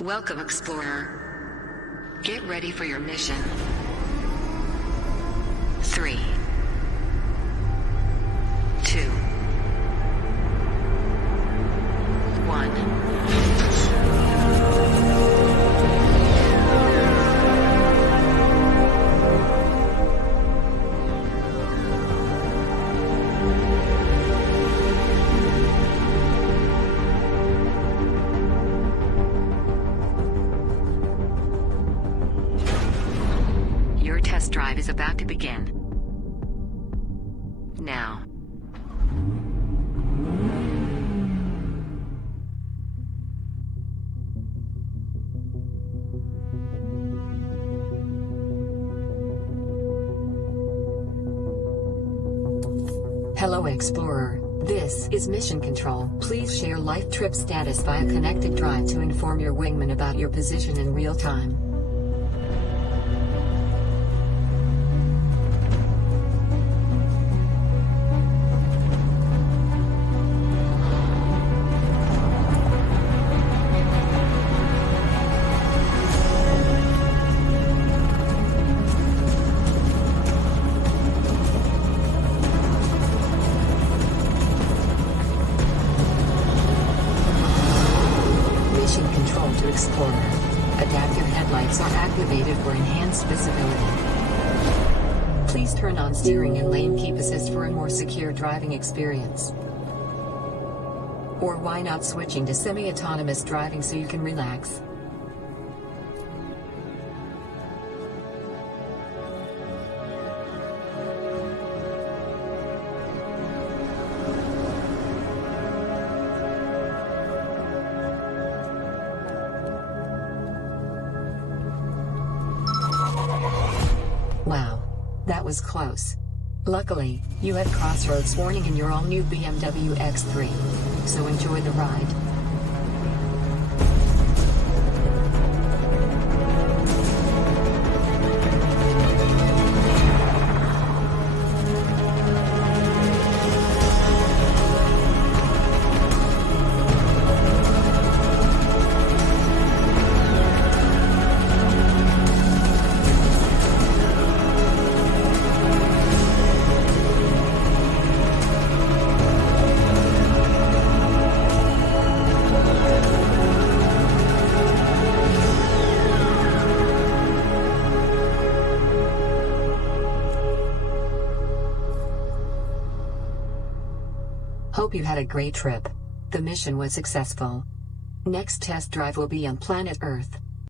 Welcome, Explorer. Get ready for your mission. 3, 2, 1. Your test drive is about to begin. Now. Hello, Explorer. This is Mission Control. Please share life trip status via connected drive to inform your wingman about your position in real time. Mission Control to Explorer. Adaptive headlights are activated for enhanced visibility. Please turn on steering and lane keep assist for a more secure driving experience. Or why not switching to semi-autonomous driving so you can relax? Wow. That was close. Luckily, you had crossroads warning in your all-new BMW X3. So enjoy the ride. Hope you had a great trip. The mission was successful. Next test drive will be on planet Earth.